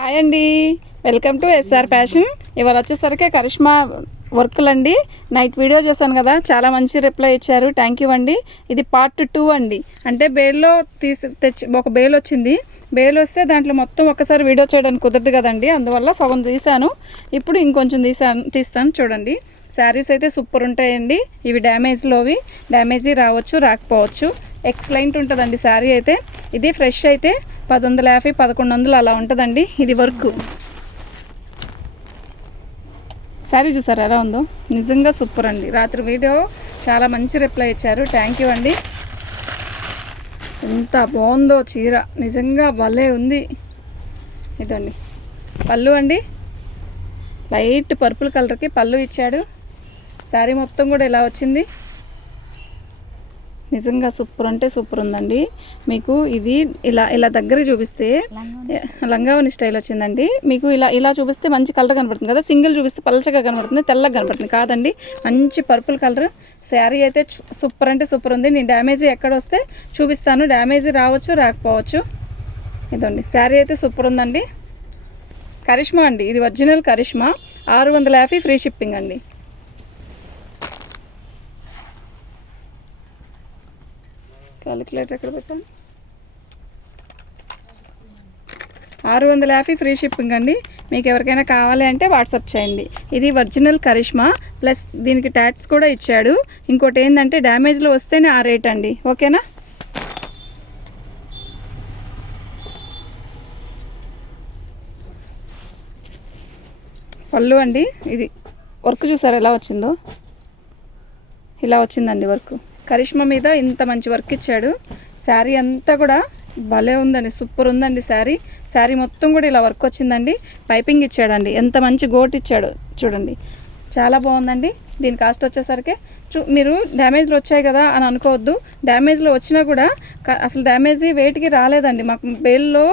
Hi అండి, welcome to SR fashion. ఇవాళ వచ్చేసరికి కరిష్మా వర్క్లు అండి. నైట్ వీడియో చేశాను కదా, చాలా మంచి రిప్లై ఇచ్చారు. థ్యాంక్ యూ అండి. ఇది పార్ట్ 2 అండి. అంటే బేల్లో తెచ్చి ఒక బేల్ వచ్చింది. బేల్ వస్తే దాంట్లో మొత్తం ఒకసారి వీడియో చేయడానికి కుదరదు కదండి, అందువల్ల సగం తీశాను. ఇప్పుడు ఇంకొంచెం తీస్తాను చూడండి. శారీస్ అయితే సూపర్ ఉంటాయండి. ఇవి డ్యామేజీ రావచ్చు, రాకపోవచ్చు. ఎక్సలెంట్ ఉంటుందండి శారీ అయితే. ఇది ఫ్రెష్ అయితే 1150 1100 అలా ఉంటుందండి. ఇది వర్క్ శారీ చూసారా ఎలా ఉందో, నిజంగా సూపర్ అండి. రాత్రి వీడియో చాలా మంచి రిప్లై ఇచ్చారు. థ్యాంక్ యూ అండి. ఎంత బాగుందో చీర, నిజంగా భలే ఉంది. ఇదండి పళ్ళు అండి, లైట్ పర్పుల్ కలర్కి పళ్ళు ఇచ్చాడు. శారీ మొత్తం కూడా ఇలా వచ్చింది. నిజంగా సూపర్ అంటే సూపర్ ఉందండి. మీకు ఇది ఇలా దగ్గర చూపిస్తే లంగావని స్టైల్ వచ్చిందండి. మీకు ఇలా చూపిస్తే మంచి కలర్ కనబడుతుంది కదా, సింగిల్ చూపిస్తే పల్చగా కనబడుతుంది, తెల్లగా కనబడుతుంది కాదండి. మంచి పర్పుల్ కలర్ శారీ అయితే సూపర్ అంటే సూపర్ ఉంది. నేను డ్యామేజీ ఎక్కడ వస్తే చూపిస్తాను, డ్యామేజీ రావచ్చు, రాకపోవచ్చు. ఇదండి శారీ అయితే సూపర్ ఉందండి. కరిష్మా అండి, ఇది ఒరిజినల్ కరిష్మా. 650 ఫ్రీ షిప్పింగ్ అండి. క్యాలిక్యులేటర్ ఎక్కడ పెట్టాను. 650 ఫ్రీ షిప్పింగ్ అండి. మీకు ఎవరికైనా కావాలి అంటే వాట్సాప్ చేయండి. ఇది ఒరిజినల్ కరిష్మా, ప్లస్ దీనికి ట్యాగ్స్ కూడా ఇచ్చాడు. ఇంకోటి ఏంటంటే డ్యామేజ్లో వస్తేనే ఆ రేట్ అండి, ఓకేనా. పళ్ళు అండి, ఇది వర్క్ చూసారు ఎలా వచ్చిందో, ఇలా వచ్చిందండి వర్క్. కరిష్మా మీద ఇంత మంచి వర్క్ ఇచ్చాడు. శారీ అంతా కూడా భలే ఉందండి, సూపర్ ఉందండి శారీ. శారీ మొత్తం కూడా ఇలా వర్క్ వచ్చిందండి. పైపింగ్ ఇచ్చాడండి, ఎంత మంచి గోట్ ఇచ్చాడు చూడండి, చాలా బాగుందండి. దీని కాస్ట్ వచ్చేసరికి మీరు డ్యామేజ్లు వచ్చాయి కదా అని అనుకోవద్దు. డ్యామేజ్లో వచ్చినా కూడా అసలు డ్యామేజ్ వెయిట్కి రాలేదండి, మాకు బేల్లో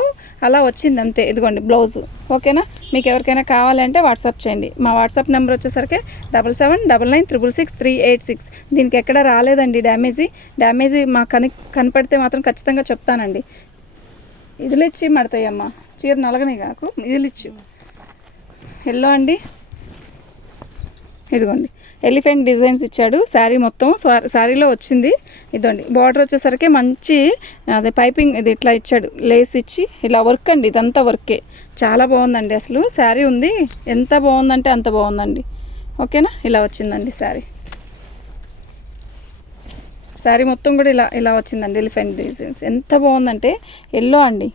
అలా వచ్చింది అంతే. ఇదిగోండి బ్లౌజు, ఓకేనా. మీకు ఎవరికైనా కావాలంటే వాట్సాప్ చేయండి. మా వాట్సాప్ నెంబర్ వచ్చేసరికి 7799966386. దీనికి ఎక్కడ రాలేదండి డ్యామేజీ మా కనపడితే మాత్రం ఖచ్చితంగా చెప్తానండి. ఇదిలిచ్చి మడతాయమ్మా, చీర నలగనే కాకు, ఇదిలిచ్చు. ఎల్లో అండి, ఇదిగోండి ఎలిఫెంట్ డిజైన్స్ ఇచ్చాడు. శారీ మొత్తం శారీలో వచ్చింది. ఇదండి బార్డర్ వచ్చేసరికి మంచి అదే పైపింగ్ ఇది ఇట్లా ఇచ్చాడు, లేస్ ఇచ్చి ఇలా వర్క్ అండి. ఇదంతా వర్కే, చాలా బాగుందండి. అసలు శారీ ఉంది ఎంత బాగుందంటే అంత బాగుందండి, ఓకేనా. ఇలా వచ్చిందండి శారీ మొత్తం కూడా ఇలా వచ్చిందండి. ఎలిఫెంట్ డిజైన్స్ ఎంత బాగుందంటే, ఎల్లో అండి,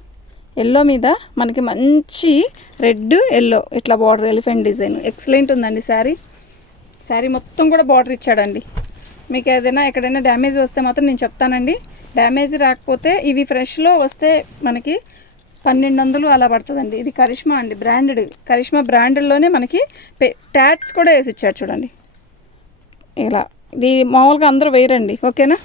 ఎల్లో మీద మనకి మంచి రెడ్ ఎల్లో ఇట్లా బార్డర్, ఎలిఫెంట్ డిజైన్ ఎక్సలెంట్ ఉందండి శారీ మొత్తం కూడా బార్డర్ ఇచ్చాడండి. మీకు ఏదైనా ఎక్కడైనా డ్యామేజ్ వస్తే మాత్రం నేను చెప్తానండి. డ్యామేజ్ రాకపోతే ఇవి ఫ్రెష్లో వస్తే మనకి 1200 అలా పడుతుందండి. ఇది కరిష్మా అండి, బ్రాండెడ్ కరిష్మా బ్రాండెడ్లోనే మనకి ట్యాగ్స్ కూడా వేసి ఇచ్చాడు చూడండి. ఇలా ఇది మామూలుగా అందరూ వేయరండి, ఓకేనా.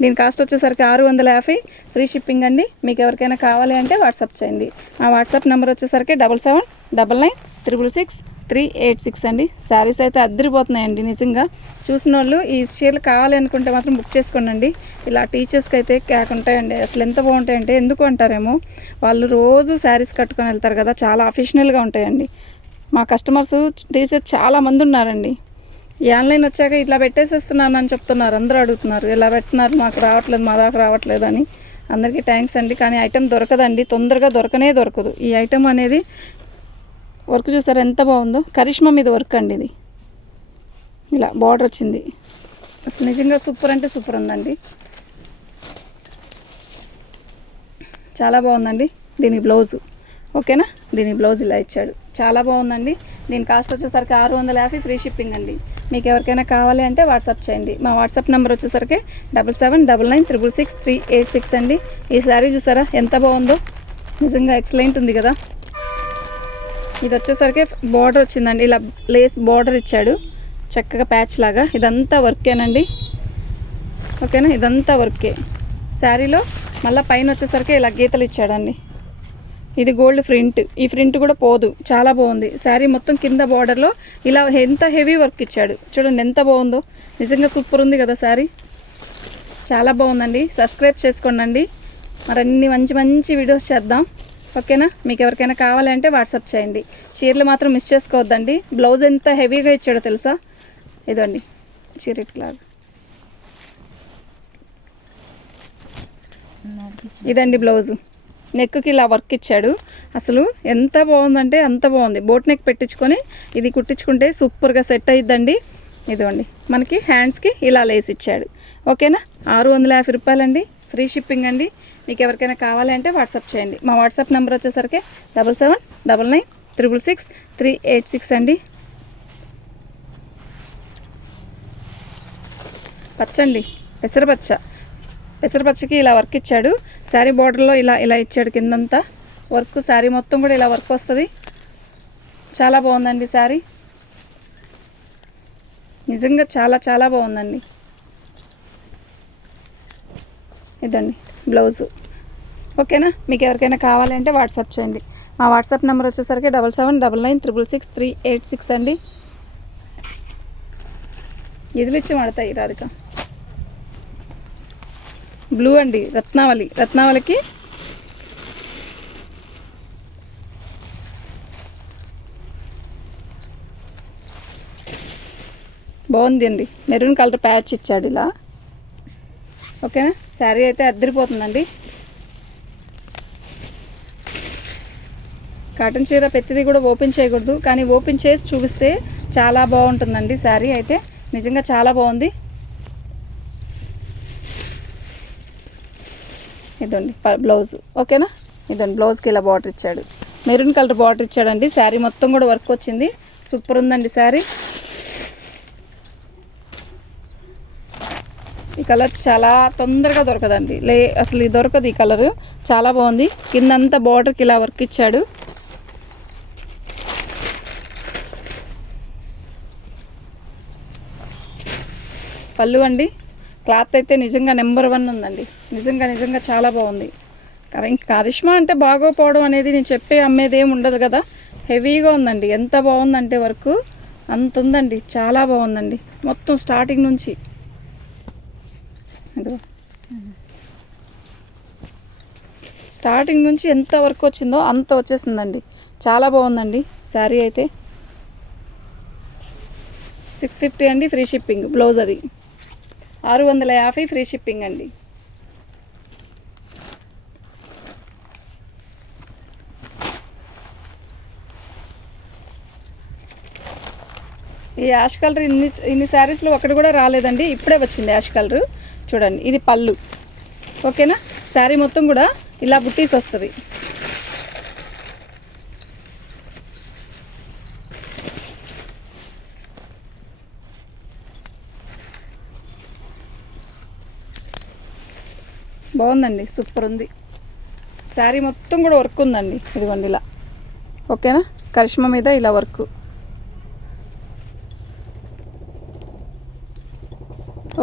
దీని కాస్ట్ వచ్చేసరికి 650 ఫ్రీ షిప్పింగ్ అండి. మీకు ఎవరికైనా కావాలి అంటే వాట్సాప్ చేయండి. మా వాట్సాప్ నెంబర్ వచ్చేసరికి 7799966386 అండి. శారీస్ అయితే అద్దరిపోతున్నాయండి నిజంగా. చూసిన వాళ్ళు ఈ చీరలు కావాలి అనుకుంటే మాత్రం బుక్ చేసుకోండి. ఇలా టీచర్స్కి అయితే క్యాక్ ఉంటాయండి, అసలు ఎంత బాగుంటాయంటే. ఎందుకు అంటారేమో, వాళ్ళు రోజు శారీస్ కట్టుకొని వెళ్తారు కదా, చాలా అఫిషనల్గా ఉంటాయండి. మా కస్టమర్స్ టీచర్స్ చాలామంది ఉన్నారండి. ఈ ఆన్లైన్ వచ్చాక ఇట్లా పెట్టేసేస్తున్నాను అని చెప్తున్నారు, అందరూ అడుగుతున్నారు ఇలా పెడుతున్నారు, మాకు రావట్లేదు, మా దాకా రావట్లేదు అని. అందరికీ థ్యాంక్స్ అండి. కానీ ఐటెం దొరకదండి, తొందరగా దొరకదు. ఈ ఐటెం అనేది వర్క్ చూసారు ఎంత బాగుందో, కరిష్మా మీద వర్క్ అండి. ఇది ఇలా బార్డర్ వచ్చింది, అసలు నిజంగా సూపర్ అంటే సూపర్ ఉందండి, చాలా బాగుందండి. దీని బ్లౌజు, ఓకేనా. దీని బ్లౌజ్ ఇలా ఇచ్చాడు, చాలా బాగుందండి. దీని కాస్ట్ వచ్చేసరికి 650 ఫ్రీ షిప్పింగ్ అండి. మీకు ఎవరికైనా కావాలి అంటే వాట్సాప్ చేయండి. మా వాట్సాప్ నెంబర్ వచ్చేసరికి 7799966386 అండి. ఈ శారీ చూసారా ఎంత బాగుందో, నిజంగా ఎక్సలెంట్ ఉంది కదా. ఇది వచ్చేసరికి బార్డర్ వచ్చిందండి, ఇలా లేస్ బార్డర్ ఇచ్చాడు చక్కగా ప్యాచ్ లాగా. ఇదంతా వర్కేనండి, ఓకేనా. ఇదంతా వర్కే. శారీలో మళ్ళీ పైన వచ్చేసరికి ఇలా గీతలు ఇచ్చాడండి. ఇది గోల్డ్ ప్రింట్, ఈ ప్రింట్ కూడా పోదు, చాలా బాగుంది. శారీ మొత్తం కింద బార్డర్లో ఇలా ఎంత హెవీ వర్క్ ఇచ్చాడు చూడండి, ఎంత బాగుందో, నిజంగా సూపర్ ఉంది కదా శారీ. చాలా బాగుందండి. సబ్స్క్రైబ్ చేసుకోండి. మరిన్ని మంచి మంచి వీడియోస్ చేద్దాం. ఓకేనా. మీకు ఎవరికైనా కావాలంటే వాట్సాప్ చేయండి. చీరలు మాత్రం మిస్ చేసుకోవద్దండి. బ్లౌజ్ ఎంత హెవీగా ఇచ్చాడో తెలుసా. ఇదండి చీర ఇట్లాగా, ఇదండి బ్లౌజు. నెక్కి ఇలా వర్క్ ఇచ్చాడు. అసలు ఎంత బాగుందంటే అంత బాగుంది. బోట్ నెక్ పెట్టించుకొని ఇది కుట్టించుకుంటే సూపర్గా సెట్ అయ్యిద్దండి. ఇదిగోండి మనకి హ్యాండ్స్కి ఇలా లేస్ ఇచ్చాడు. ఓకేనా. 650 రూపాయలండి. ఫ్రీ షిప్పింగ్ అండి. మీకు ఎవరికైనా కావాలంటే వాట్సాప్ చేయండి. మా వాట్సాప్ నెంబర్ వచ్చేసరికి 7799666386 అండి. పచ్చండి, పెసరపచ్చకి ఇలా వర్క్ ఇచ్చాడు. శారీ బార్డర్లో ఇలా ఇచ్చాడు. కిందంతా వర్క్, శారీ మొత్తం కూడా ఇలా వర్క్ వస్తుంది. చాలా బాగుందండి శారీ, నిజంగా చాలా చాలా బాగుందండి. ఇదండి బ్లౌజు. ఓకేనా. మీకు ఎవరికైనా కావాలంటే వాట్సాప్ చేయండి. మా వాట్సాప్ నెంబర్ వచ్చేసరికి 7799666386 అండి. ఇదిలిచ్చి మడతాయి రాధిక. బ్లూ అండి, రత్నావళికి బాగుంది అండి. మెరూన్ కలర్ ప్యాచ్ ఇచ్చాడు ఇలా. ఓకేనా. శారీ అయితే అద్దరిపోతుందండి. కాటన్ చీర పెద్దది కూడా ఓపెన్ చేయకూడదు, కానీ ఓపెన్ చేసి చూపిస్తే చాలా బాగుంటుందండి. శారీ అయితే నిజంగా చాలా బాగుంది. ఇదండి బ్లౌజ్. ఓకేనా. ఇదండి బ్లౌజ్కి ఇలా బార్డర్ ఇచ్చాడు. మెరూన్ కలర్ బార్డర్ ఇచ్చాడండి. శారీ మొత్తం కూడా వర్క్ వచ్చింది. సూపర్ ఉందండి శారీ. ఈ కలర్ చాలా తొందరగా దొరకదండి. అసలు ఇది దొరకదు. ఈ కలరు చాలా బాగుంది. కిందంతా బార్డర్కి ఇలా వర్క్ ఇచ్చాడు. పళ్ళు అండి. క్లాత్ అయితే నిజంగా నెంబర్ 1 ఉందండి. నిజంగా చాలా బాగుంది. కరిష్మా అంటే బాగోపోవడం అనేది నేను చెప్పే అమ్మేది ఏమి ఉండదు కదా. హెవీగా ఉందండి. ఎంత బాగుందంటే వర్క్ అంత ఉందండి. చాలా బాగుందండి. మొత్తం స్టార్టింగ్ నుంచి ఎంత వర్క్ వచ్చిందో అంత వచ్చేసిందండి. చాలా బాగుందండి శారీ అయితే. 650 అండి. Free shipping. బ్లౌజ్ అది 650 ఫ్రీ షిప్పింగ్ అండి. ఈ యాష్ కలర్ ఇన్ని శారీస్లో ఒకటి కూడా రాలేదండి. ఇప్పుడే వచ్చింది యాష్ కలర్. చూడండి ఇది పళ్ళు. ఓకేనా. శారీ మొత్తం కూడా ఇలా బుట్టీస్ వస్తుంది. బాగుందండి. సూపర్ ఉంది. శారీ మొత్తం కూడా వర్క్ ఉందండి. ఇదిగోండి ఇలా. ఓకేనా. కరిష్మా మీద ఇలా వర్క్.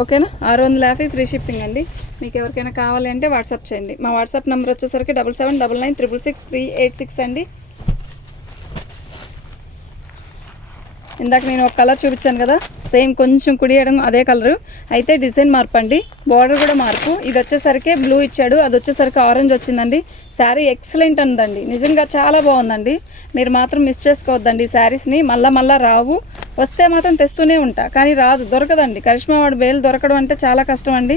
ఓకేనా. 650 ఫ్రీ షిప్పింగ్ అండి. మీకు ఎవరికైనా కావాలి అంటే వాట్సాప్ చేయండి. మా వాట్సాప్ నెంబర్ వచ్చేసరికి 7799666386 అండి. ఇందాక నేను ఒక కలర్ చూపించాను కదా, సేమ్ కొంచెం కుడియడం అదే కలరు, అయితే డిజైన్ మార్పు అండి. బార్డర్ కూడా మార్పు. ఇది వచ్చేసరికి బ్లూ ఇచ్చాడు, అది వచ్చేసరికి ఆరెంజ్ వచ్చిందండి. శారీ ఎక్సలెంట్ ఉందండి. నిజంగా చాలా బాగుందండి. మీరు మాత్రం మిస్ చేసుకోవద్దండి. శారీస్ని మళ్ళా రావు. వస్తే మాత్రం తెస్తూనే ఉంటా, కానీ దొరకదండి. కరిష్మా వాడు బేలు దొరకడం అంటే చాలా కష్టం అండి.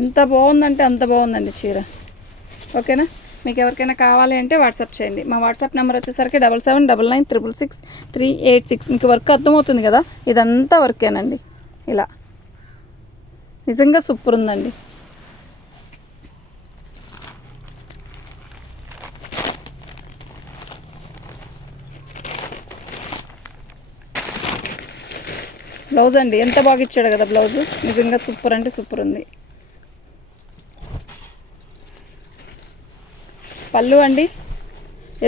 ఎంత బాగుందంటే అంత బాగుందండి చీర. ఓకేనా. మీకు ఎవరికైనా కావాలి అంటే వాట్సాప్ చేయండి. మా వాట్సాప్ నెంబర్ వచ్చేసరికి 7799666386. మీకు వర్క్ అర్థమవుతుంది కదా. ఇదంతా వర్కేనండి. ఇలా నిజంగా సూపర్ ఉందండి. బ్లౌజ్ అండి ఎంత బాగా ఇచ్చాడు కదా బ్లౌజు. నిజంగా సూపర్ అంటే సూపర్ ఉంది. పళ్ళు అండి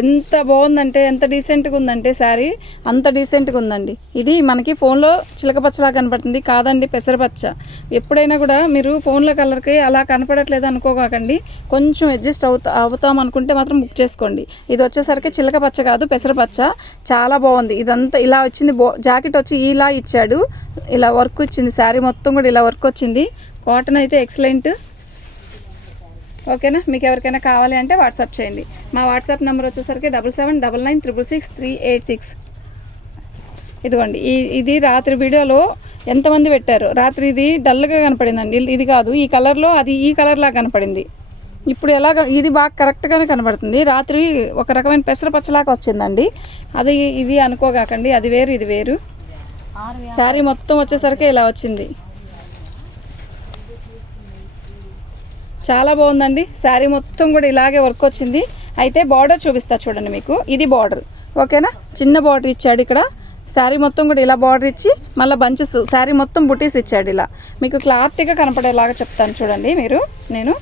ఎంత బాగుందంటే, ఎంత డీసెంట్గా ఉందంటే శారీ అంత డీసెంట్గా ఉందండి. ఇది మనకి ఫోన్లో చిలకపచ్చలా కనపడుతుంది, కాదండి పెసరపచ్చ. ఎప్పుడైనా కూడా మీరు ఫోన్లో కలర్కి అలా కనపడట్లేదు అనుకోకండి. కొంచెం అడ్జస్ట్ అవుతాం అనుకుంటే మాత్రం బుక్ చేసుకోండి. ఇది వచ్చేసరికి చిలకపచ్చ కాదు, పెసరపచ్చ. చాలా బాగుంది. ఇదంతా ఇలా వచ్చింది. జాకెట్ వచ్చి ఇలా ఇచ్చాడు, ఇలా వర్క్ వచ్చింది. శారీ మొత్తం కూడా ఇలా వర్క్ వచ్చింది. కాటన్ అయితే ఎక్సలెంట్. ఓకేనా. మీకు ఎవరికైనా కావాలి అంటే వాట్సాప్ చేయండి. మా వాట్సాప్ నెంబర్ వచ్చేసరికి 7799663686. ఇదిగోండి ఇది రాత్రి వీడియోలో ఎంతమంది పెట్టారు. రాత్రి ఇది డల్గా కనపడిందండి, ఇది కాదు ఈ కలర్లో, అది ఈ కలర్లా కనపడింది. ఇప్పుడు ఎలాగ ఇది బాగా కరెక్ట్గానే కనబడుతుంది. రాత్రి ఒక రకమైన పెసరపచ్చలాగా వచ్చిందండి, అది ఇది అనుకోగాకండి, అది వేరు ఇది వేరు. శారీ మొత్తం వచ్చేసరికి ఇలా వచ్చింది. చాలా బాగుందండి. శారీ మొత్తం కూడా ఇలాగే వర్క్ వచ్చింది. అయితే బార్డర్ చూపిస్తా చూడండి మీకు. ఇది బార్డర్, ఓకేనా. చిన్న బార్డర్ ఇచ్చాడు ఇక్కడ. శారీ మొత్తం కూడా ఇలా బార్డర్ ఇచ్చి మళ్ళీ బంచెస్ శారీ మొత్తం బుటీస్ ఇచ్చాడు. ఇలా మీకు క్లారిటీగా కనపడేలాగా చెప్తాను చూడండి మీరు. నేను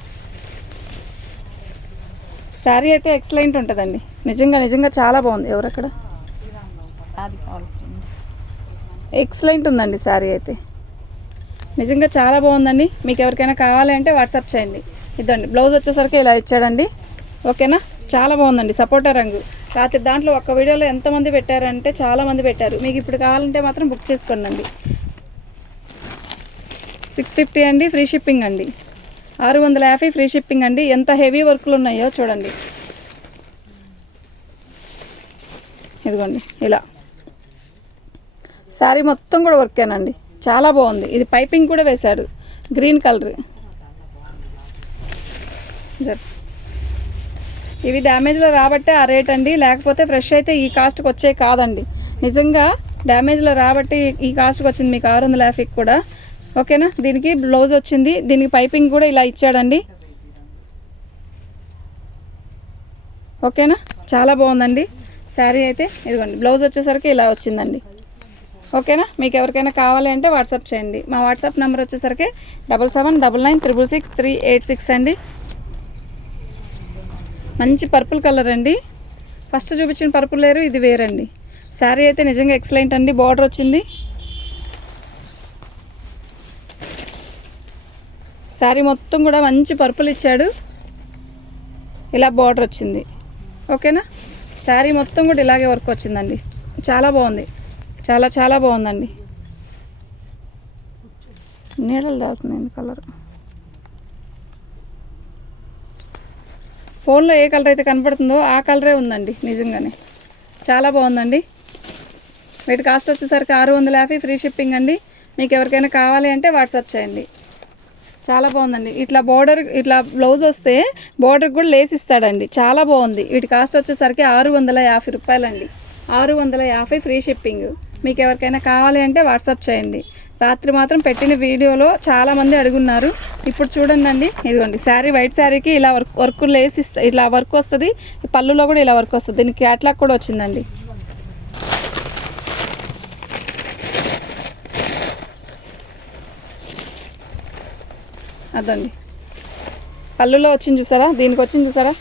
శారీ అయితే ఎక్సలెంట్ ఉంటుందండి, నిజంగా చాలా బాగుంది. ఎవరక్కడ ఎక్సలెంట్ ఉందండి శారీ అయితే, నిజంగా చాలా బాగుందండి. మీకు ఎవరికైనా కావాలి అంటే వాట్సాప్ చేయండి. ఇదండి బ్లౌజ్ వచ్చేసరికి ఇలా ఇచ్చాడండి, ఓకేనా. చాలా బాగుందండి, సపోటా రంగు. రాత్రి దాంట్లో ఒక్క వీడియోలో ఎంతమంది పెట్టారంటే చాలామంది పెట్టారు. మీకు ఇప్పుడు కావాలంటే మాత్రం బుక్ చేసుకోండి. 650 అండి, ఫ్రీ షిప్పింగ్ అండి. 650 ఫ్రీ షిప్పింగ్ అండి. ఎంత హెవీ వర్క్లు ఉన్నాయో చూడండి. ఇదిగోండి ఇలా శారీ మొత్తం కూడా వర్కేనండి, చాలా బాగుంది. ఇది పైపింగ్ కూడా వేశాడు, గ్రీన్ కలర్. ఇవి డ్యామేజ్లో రాబట్టే ఆ రేట్ అండి, లేకపోతే ఫ్రెష్ అయితే ఈ కాస్ట్కి వచ్చే కాదండి. నిజంగా డ్యామేజ్లో రాబట్టి ఈ కాస్ట్కి వచ్చింది మీకు 650 కూడా, ఓకేనా. దీనికి బ్లౌజ్ వచ్చింది, దీనికి పైపింగ్ కూడా ఇలా ఇచ్చాడండి, ఓకేనా. చాలా బాగుందండి శారీ అయితే. ఇదిగోండి బ్లౌజ్ వచ్చేసరికి ఇలా వచ్చిందండి, ఓకేనా. మీకు ఎవరికైనా కావాలి అంటే వాట్సాప్ చేయండి. మా వాట్సాప్ నెంబర్ వచ్చేసరికి 7799663686 అండి. మంచి పర్పుల్ కలర్ అండి. ఫస్ట్ చూపించిన పర్పుల్ వేరు, ఇది వేరండి. శారీ అయితే నిజంగా ఎక్సలెంట్ అండి. బార్డర్ వచ్చింది, శారీ మొత్తం కూడా మంచి పర్పుల్ ఇచ్చాడు, ఇలా బార్డర్ వచ్చింది, ఓకేనా. శారీ మొత్తం కూడా ఇలాగే వర్క్ వచ్చిందండి, చాలా బాగుంది, చాలా బాగుందండి. నీడలు దాస్తుంది కలర్. ఫోన్లో ఏ కలర్ అయితే కనపడుతుందో ఆ కలరే ఉందండి, నిజంగానే చాలా బాగుందండి. వీటి కాస్ట్ వచ్చేసరికి 650 ఫ్రీ షిప్పింగ్ అండి. మీకు ఎవరికైనా కావాలి అంటే వాట్సాప్ చేయండి. చాలా బాగుందండి. ఇట్లా బార్డర్, ఇట్లా బ్లౌజ్ వస్తే బార్డర్ కూడా లేస్ ఇస్తాడండి, చాలా బాగుంది. వీటి కాస్ట్ వచ్చేసరికి 650 రూపాయలండి. 650 ఫ్రీ షిప్పింగ్. మీకు ఎవరికైనా కావాలి అంటే వాట్సాప్ చేయండి. రాత్రి మాత్రం పెట్టిన వీడియోలో చాలామంది అడుగున్నారు. ఇప్పుడు చూడండి అండి, ఇదిగోండి శారీ, వైట్ శారీకి ఇలా వర్క్ లేస్ ఇలా వర్క్ వస్తుంది, పళ్ళులో కూడా ఇలా వర్క్ వస్తుంది. దీనికి క్యాట్లాగ్ కూడా వచ్చిందండి. అదండి పళ్ళులో వచ్చింది చూసారా, దీనికి వచ్చింది చూసారా,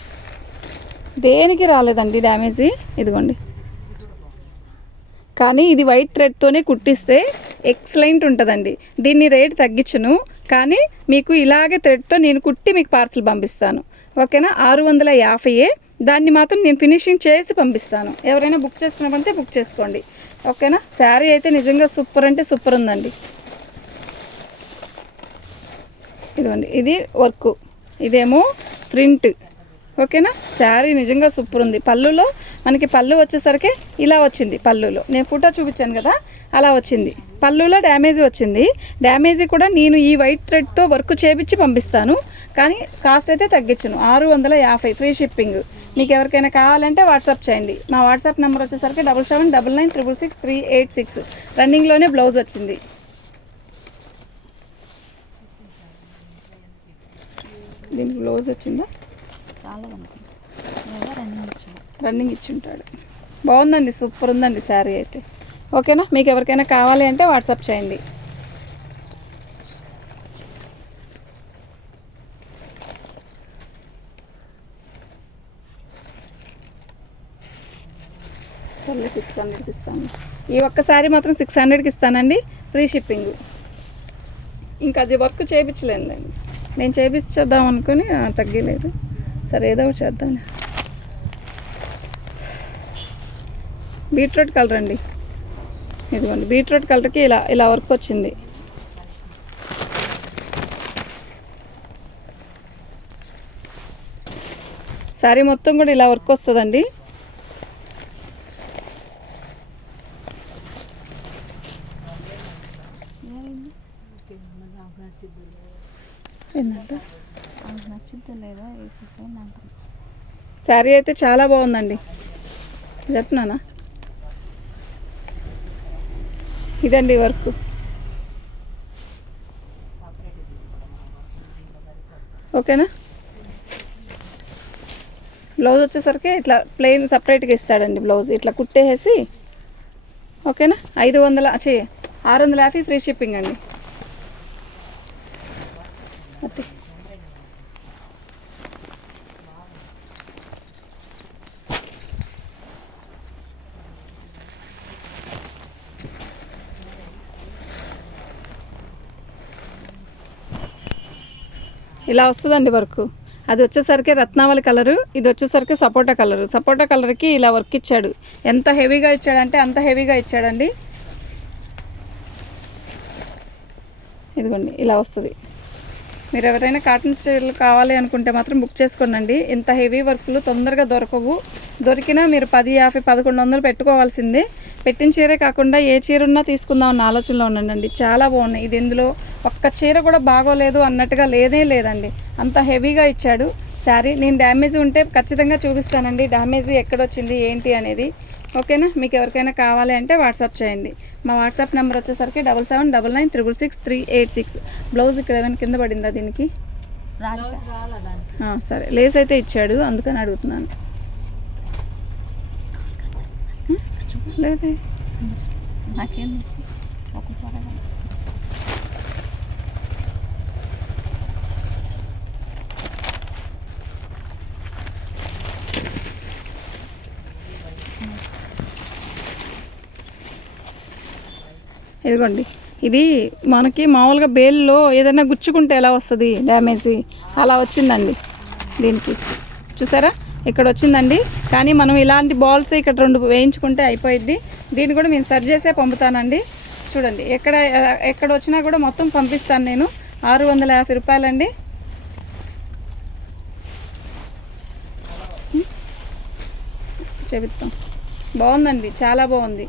దేనికి రాలేదండి డ్యామేజీ. ఇదిగోండి, కానీ ఇది వైట్ థ్రెడ్తోనే కుట్టిస్తే ఎక్సలెంట్ ఉంటుందండి. దీన్ని రేట్ తగ్గించను, కానీ మీకు ఇలాగే థ్రెడ్తో నేను కుట్టి మీకు పార్సల్ పంపిస్తాను, ఓకేనా. 650. దాన్ని మాత్రం నేను ఫినిషింగ్ చేసి పంపిస్తాను. ఎవరైనా బుక్ చేసుకున్నప్పుడంటే బుక్ చేసుకోండి, ఓకేనా. శారీ అయితే నిజంగా సూపర్ అంటే సూపర్ ఉందండి. ఇదిగోండి, ఇది వర్క్, ఇదేమో ప్రింట్, ఓకేనా. శారీ నిజంగా సూపర్ ఉంది. పళ్ళులో మనకి పళ్ళు వచ్చేసరికి ఇలా వచ్చింది. పళ్ళులో నేను ఫోటో చూపించాను కదా, అలా వచ్చింది. పళ్ళులో డ్యామేజీ వచ్చింది. డ్యామేజీ కూడా నేను ఈ వైట్ థ్రెడ్తో వర్క్ చేపించి పంపిస్తాను, కానీ కాస్ట్ అయితే తగ్గించును. 650 ఫ్రీ షిప్పింగ్. మీకు ఎవరికైనా కావాలంటే వాట్సాప్ చేయండి. మా వాట్సాప్ నెంబర్ వచ్చేసరికి 7799966386. రన్నింగ్లోనే బ్లౌజ్ వచ్చింది. దీనికి బ్లౌజ్ వచ్చిందా, రన్నింగ్ ఇచ్చి ఉంటాడు. బాగుందండి, సూపర్ ఉందండి శారీ అయితే, ఓకేనా. మీకు ఎవరికైనా కావాలి అంటే వాట్సాప్ చేయండి. సర్లే 600కి ఇస్తాను. ఈ ఒక్కసారి మాత్రం 600కి ఇస్తానండి, ఫ్రీ షిప్పింగ్. ఇంకా అది వర్క్ చేయించలేండి, నేను చేయించేద్దాం అనుకుని తగ్గలేదు. సరే ఏదో ఒకటి చేద్దాం. బీట్రూట్ కలర్ అండి, ఇదిగోండి బీట్రూట్ కలర్కి ఇలా వర్క్ వచ్చింది. శారీ మొత్తం కూడా ఇలా వర్క్ వస్తుందండి. ఏంటంటే శారీ అయితే చాలా బాగుందండి, చెప్తున్నానా. ఇదండి వర్క్. ఓకేనా. బ్లౌజ్ వచ్చేసరికి ఇట్లా ప్లెయిన్ సపరేట్గా ఇస్తాడండి బ్లౌజ్, ఇట్లా కుట్టేసి. ఓకేనా. 650 ఫ్రీ షిప్పింగ్ అండి. ఓకే. ఇలా వస్తుందండి వర్క్. అది వచ్చేసరికి రత్నావళి కలరు, ఇది వచ్చేసరికి సపోటా కలరు. సపోటా కలర్కి ఇలా వర్క్ ఇచ్చాడు. ఎంత హెవీగా ఇచ్చాడంటే అంత హెవీగా ఇచ్చాడండి. ఇదిగోండి ఇలా వస్తుంది. మీరు ఎవరైనా కాటన్ చీరలు కావాలి అనుకుంటే మాత్రం బుక్ చేసుకోండి. ఇంత హెవీ వర్క్లు తొందరగా దొరకవు. దొరికినా మీరు 10, 50, 1100 పెట్టుకోవాల్సిందే. పెట్టిన చీరే కాకుండా ఏ చీర ఉన్నా తీసుకుందాం అన్న ఆలోచనలో ఉండండి. చాలా బాగున్నాయి. ఇది ఇందులో ఒక్క చీర కూడా బాగోలేదు అన్నట్టుగా లేదండి. అంత హెవీగా ఇచ్చాడు శారీ. నేను డ్యామేజ్ ఉంటే ఖచ్చితంగా చూపిస్తానండి, డ్యామేజ్ ఎక్కడొచ్చింది ఏంటి అనేది. ఓకేనా. మీకు ఎవరికైనా కావాలి అంటే వాట్సాప్ చేయండి. మా వాట్సాప్ నెంబర్ వచ్చేసరికి 7799966386. బ్లౌజ్ ఇక్కడ ఏమైనా కింద పడిందా దీనికి? సరే, లేస్ అయితే ఇచ్చాడు, అందుకని అడుగుతున్నాను. లేదే నాకేం ఇదిగోండి. ఇది మనకి మామూలుగా బేల్లో ఏదైనా గుచ్చుకుంటే ఎలా వస్తుంది డ్యామేజ్, అలా వచ్చిందండి దీనికి. చూసారా ఇక్కడ వచ్చిందండి. కానీ మనం ఇలాంటి బాల్స్ ఇక్కడ 2 వేయించుకుంటే అయిపోయిద్ది. దీన్ని కూడా నేను సర్చ్ చేసే పంపుతానండి. చూడండి ఎక్కడ వచ్చినా కూడా మొత్తం పంపిస్తాను నేను. 650 రూపాయలండి. చెబుతాం. బాగుందండి, చాలా బాగుంది,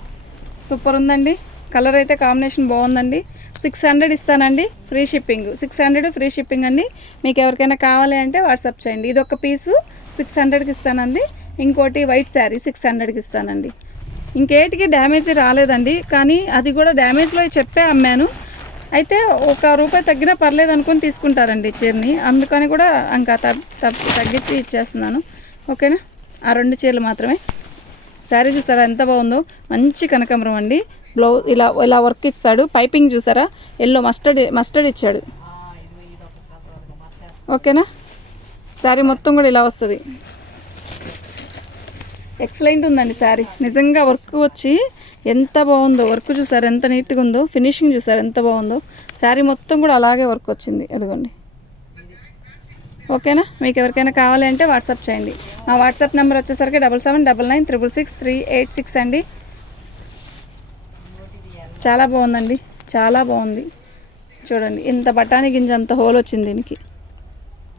సూపర్ ఉందండి. కలర్ అయితే కాంబినేషన్ బాగుందండి. 600 ఇస్తానండి, ఫ్రీ షిప్పింగ్. 600 ఫ్రీ షిప్పింగ్ అండి. మీకు ఎవరికైనా కావాలి అంటే వాట్సాప్ చేయండి. ఇది ఒక పీసు 600కి ఇస్తానండి. ఇంకోటి వైట్ శారీ 600కి ఇస్తానండి. ఇంకేటికి డ్యామేజ్ రాలేదండి, కానీ అది కూడా డ్యామేజ్లో చెప్పే అమ్మాను. అయితే ₹1 తగ్గినా పర్లేదు అనుకొని తీసుకుంటారండి చీరని, అందుకని కూడా ఇంకా తగ్గించి ఇచ్చేస్తున్నాను. ఓకేనా. ఆ 2 చీరలు మాత్రమే. శారీ చూసారా ఎంత బాగుందో, మంచి కనకాంబరం అండి. బ్లౌజ్ ఇలా వర్క్ ఇస్తాడు. పైపింగ్ చూసారా, ఎల్లో మస్టర్డ్ ఇచ్చాడు. ఓకేనా. శారీ మొత్తం కూడా ఇలా వస్తుంది. ఎక్సలెంట్ ఉందండి శారీ, నిజంగా వర్క్ వచ్చి ఎంత బాగుందో. వర్క్ చూసారు ఎంత నీట్గా ఉందో, ఫినిషింగ్ చూసారు ఎంత బాగుందో. శారీ మొత్తం కూడా అలాగే వర్క్ వచ్చింది. ఎదుగోండి. ఓకేనా. మీకు ఎవరికైనా కావాలి అంటే వాట్సాప్ చేయండి. మా వాట్సాప్ నెంబర్ వచ్చేసరికి 7799966386 అండి. చాలా బాగుందండి, చాలా బాగుంది. చూడండి ఇంత బఠానీ గింజ అంత హోల్ వచ్చింది దీనికి.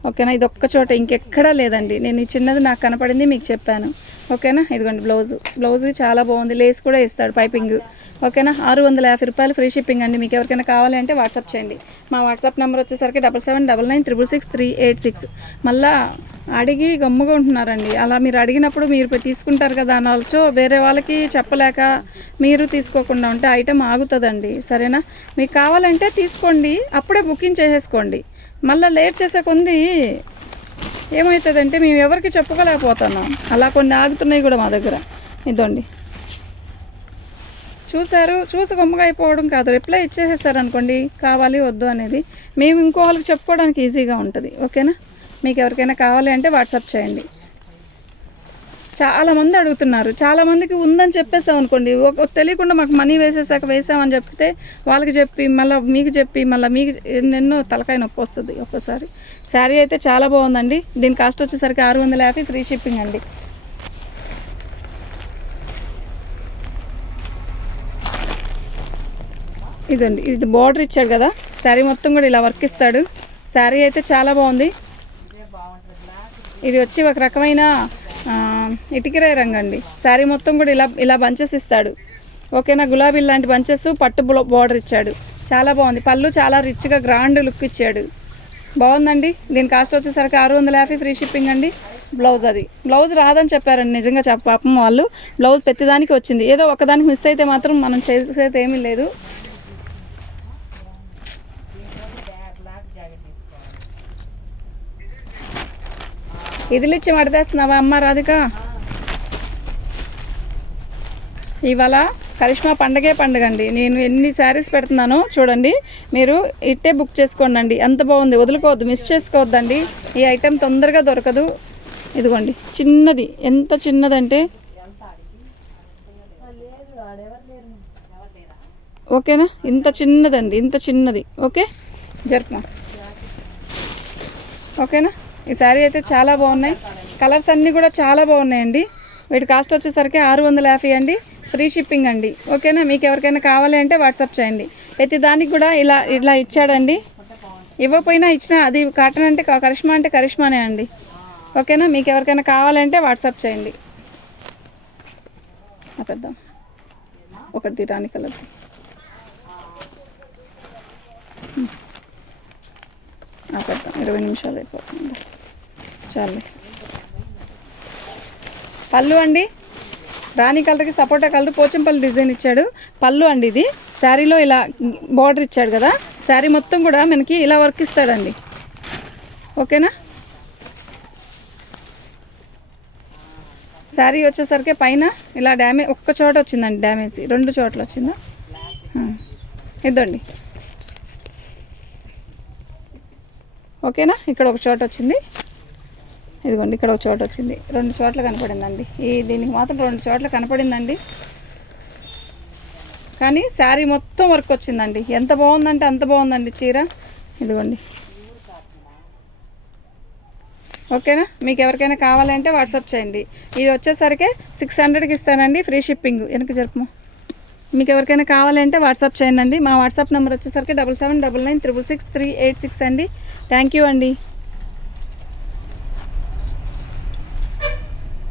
ఓకేనా. ఇది ఒక్క చోట, ఇంకెక్కడా లేదండి. నేను ఈ చిన్నది నాకు కనపడింది మీకు చెప్పాను. ఓకేనా. ఇదిగోండి బ్లౌజ్ చాలా బాగుంది. లేస్ కూడా ఇస్తాడు పైపింగ్. ఓకేనా. 650 రూపాయలు ఫ్రీ షిప్పింగ్ అండి. మీకు ఎవరికైనా కావాలి అంటే వాట్సాప్ చేయండి. మా వాట్సాప్ నెంబర్ వచ్చేసరికి 7799966386. మళ్ళీ అడిగి గమ్ముగా ఉంటున్నారండి. అలా మీరు అడిగినప్పుడు మీరు తీసుకుంటారు కదా అనొచ్చు, వేరే వాళ్ళకి చెప్పలేక మీరు తీసుకోకుండా ఉంటే ఐటెం ఆగుతుందండి. సరేనా. మీకు కావాలంటే తీసుకోండి, అప్పుడే బుకింగ్ చేసేసుకోండి. మళ్ళీ లేట్ చేసే కొంది ఏమవుతుందంటే మేము ఎవరికి చెప్పుకోలేకపోతున్నాం. అలా కొన్ని ఆగుతున్నాయి కూడా మా దగ్గర. ఇదండి చూసి గమ్ముగా అయిపోవడం కాదు, రిప్లై ఇచ్చేసేసారు అనుకోండి కావాలి వద్దు అనేది, మేము ఇంకో వాళ్ళకి చెప్పుకోవడానికి ఈజీగా ఉంటుంది. ఓకేనా. మీకు ఎవరికైనా కావాలి అంటే వాట్సాప్ చేయండి. చాలామంది అడుగుతున్నారు, చాలామందికి ఉందని చెప్పేసాం అనుకోండి, తెలియకుండా మాకు మనీ వేసామని చెప్తే వాళ్ళకి చెప్పి మళ్ళీ మీకు చెప్పి మళ్ళీ మీకు ఎన్నెన్నో తలకాయ నొప్పి వస్తుంది ఒక్కోసారి. శారీ అయితే చాలా బాగుందండి. దీని కాస్ట్ వచ్చేసరికి 650 ఫ్రీ షిప్పింగ్ అండి. ఇదండి, ఇది బార్డర్ ఇచ్చాడు కదా, శారీ మొత్తం కూడా ఇలా వర్క్ ఇస్తాడు. శారీ అయితే చాలా బాగుంది. ఇది వచ్చి ఒక రకమైన ఇటుకిరాయి రంగు అండి. శారీ మొత్తం కూడా ఇలా ఇలా బంచెస్ ఇస్తాడు. ఓకేనా, గులాబీ లాంటి బంచెస్ పట్టు బార్డర్ ఇచ్చాడు. చాలా బాగుంది. పళ్ళు చాలా రిచ్గా గ్రాండ్ లుక్ ఇచ్చాడు. బాగుందండి. దీని కాస్ట్ వచ్చేసరికి 650 ఫ్రీ షిప్పింగ్ అండి. బ్లౌజ్ రాదని చెప్పారండి. నిజంగా పాపం వాళ్ళు బ్లౌజ్ ప్రతిదానికి వచ్చింది. ఏదో ఒకదానికి మిస్ అయితే మాత్రం మనం చేసేది ఏమీ లేదు. ఇదిలిచ్చి మడతేస్తున్నావా అమ్మ రాధిక? ఇవాళ కరిష్మా పండగే పండుగ అండి. నేను ఎన్ని శారీస్ పెడుతున్నానో చూడండి, మీరు ఇట్టే బుక్ చేసుకోండి. ఎంత బాగుంది, వదులుకోవద్దు, మిస్ చేసుకోవద్దండి. ఈ ఐటెం తొందరగా దొరకదు. ఇదిగోండి, చిన్నది, ఎంత చిన్నదంటే ఓకేనా, ఇంత చిన్నదండి, ఇంత చిన్నది. ఓకే జరుపుమా. ఓకేనా, ఈ శారీ అయితే చాలా బాగున్నాయి. కలర్స్ అన్నీ కూడా చాలా బాగున్నాయండి. వీటి కాస్ట్ వచ్చేసరికి 650 అండి. ఫ్రీ షిప్పింగ్ అండి. ఓకేనా, మీకు ఎవరికైనా కావాలి అంటే వాట్సాప్ చేయండి. ప్రతి దానికి కూడా ఇలా ఇలా ఇచ్చాడండి. ఇవ్వకపోయినా ఇచ్చినా అది కాటన్ అంటే కరిష్మా అంటే కరిష్మానే అండి. ఓకేనా, మీకు ఎవరికైనా కావాలంటే వాట్సాప్ చేయండి. పెద్ద ఒకటి రాణి కలర్ పెద్దాం. 20 నిమిషాలు అయిపోతుంది. చాలు. పళ్ళు అండి, రాణి కలర్కి సపోటా కలర్ పోచంపల్లి డిజైన్ ఇచ్చాడు. పళ్ళు అండి ఇది. శారీలో ఇలా బార్డర్ ఇచ్చాడు కదా, శారీ మొత్తం కూడా మనకి ఇలా వర్క్ ఇస్తాడండి. ఓకేనా, శారీ వచ్చేసరికి పైన ఇలా డ్యామేజ్ ఒక్క చోట వచ్చిందండి, డ్యామేజ్ 2 చోట్ల వచ్చిందా ఇద్దండి. ఓకేనా, ఇక్కడ ఒక చోట వచ్చింది, ఇదిగోండి ఇక్కడ ఒక చోట వచ్చింది, 2 చోట్ల కనపడిందండి. దీనికి మాత్రం 2 చోట్ల కనపడిందండి. కానీ శారీ మొత్తం వర్క్ వచ్చిందండి. ఎంత బాగుందంటే అంత బాగుందండి చీర. ఇదిగోండి. ఓకేనా, మీకు ఎవరికైనా కావాలంటే వాట్సాప్ చేయండి. ఇది వచ్చేసరికి 600కి ఇస్తానండి. Free shipping. వెనక జరుపుము. మీకు ఎవరికైనా కావాలంటే వాట్సాప్ చేయండి. మా వాట్సాప్ నెంబర్ వచ్చేసరికి 7799666386 అండి. థ్యాంక్ యూ అండి.